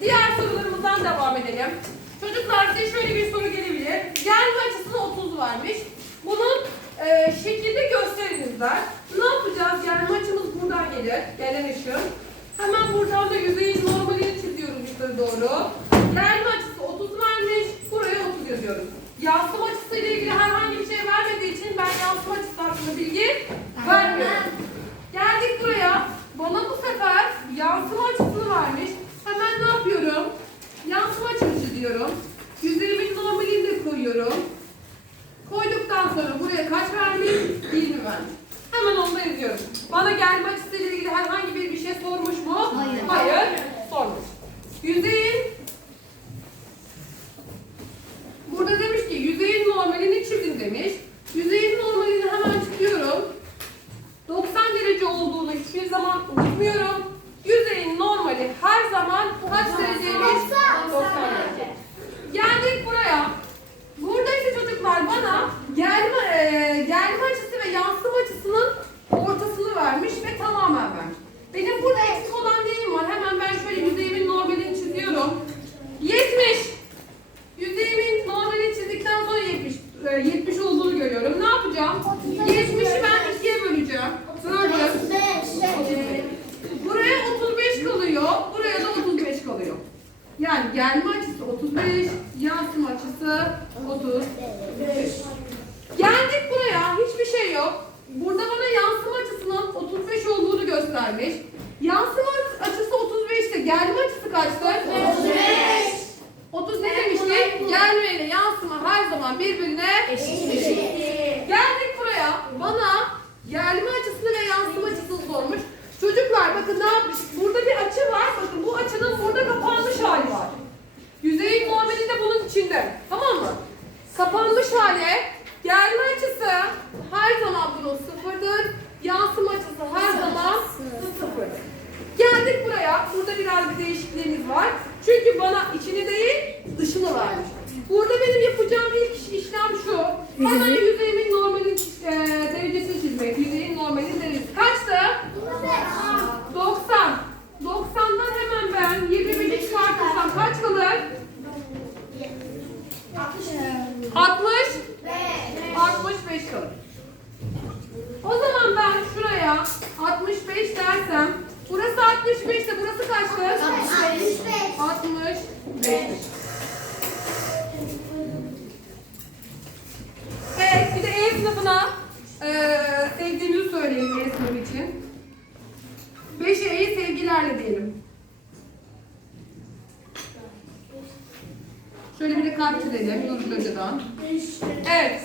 Diğer sorularımızdan devam edelim. Çocuklar size şöyle bir soru gelebilir. Gelme açısına 30 vermiş. Bunun e, şekilde gösterinizler. Ne yapacağız? Gelme açımız buradan gelir. Gelen ışın. Hemen buradan da yüzeyin normalini çiziyoruz yukarı doğru. Gelme açısı 30 vermiş. Buraya 30 yazıyoruz. Yansıma açısı ile ilgili herhangi bir şey vermediği için ben yansıma açısı hakkında bilgi vermiyorum. Geldik buraya. Bana bu sefer yansıma açısını vermiş. Hemen ne yapıyorum? Yansıma açımı çiziyorum. Yüzeyimin normalini de koyuyorum. Koyduktan sonra buraya kaç vermiş? 20 vermiş. Hemen onu da yazıyorum. Bana gelme açısıyla ilgili herhangi bir bir şey sormuş mu? Hayır. Hayır. Sormuş. Yüzeyin Burada demiş ki yüzeyin normalini çizin demiş. Yüzeyin normalini hemen çıkıyorum. 90 derece olduğunu hiçbir zaman unutmuyorum. Yüzeyin normali her zaman kaç dereceymiş? 90 derece. Geldik buraya. Burada ise çocuklar bana gelme, e, gelme açısı ve yansıma açısının ortasını vermiş ve tamamen vermiş. Benim burada eksik olan neyim var? Hemen ben şöyle yüzeyimin normalini çiziyorum. 70. Yüzeyimin normalini çizdikten sonra 70, e, 70 olduğunu görüyorum. Ne yapacağım? 70'i ben ikiye böleceğim. Böldüm. Ee, Buraya 35 kalıyor. Buraya da 35 kalıyor. Yani gelme açısı 35, yansıma açısı 35. Geldik buraya. Hiçbir şey yok. Burada bana yansıma açısının 35 olduğunu göstermiş. Yansıma açısı 35 ise gelme açısı kaçtır? 30 ne demiştik? Gelme ile yansıma her zaman birbirine eşit. Geldik buraya. Bana gelme açısını ve yansıma açısını sormuş. Çocuklar bakın ne yapmış? Burada bir açı var. Bakın bu açının burada kapanmış hali var. İçinde. Tamam mı? Kapanmış hali. Gelme açısı her zaman bunun sıfırdır. Yansıma açısı her zaman sıfırdır. Geldik buraya. Burada biraz bir değişikliğimiz var. Çünkü bana içini değil dışını vermiş. Burada benim yapacağım ilk iş- işlem şu. Hemen 65 65'te burası kaçtı? 65. 65. Evet bir de E sınıfına e, sevdiğimizi söyleyelim E sınıfı için. 5'e E'yi sevgilerle diyelim. Şöyle bir de kalp çizelim Nurgül Evet.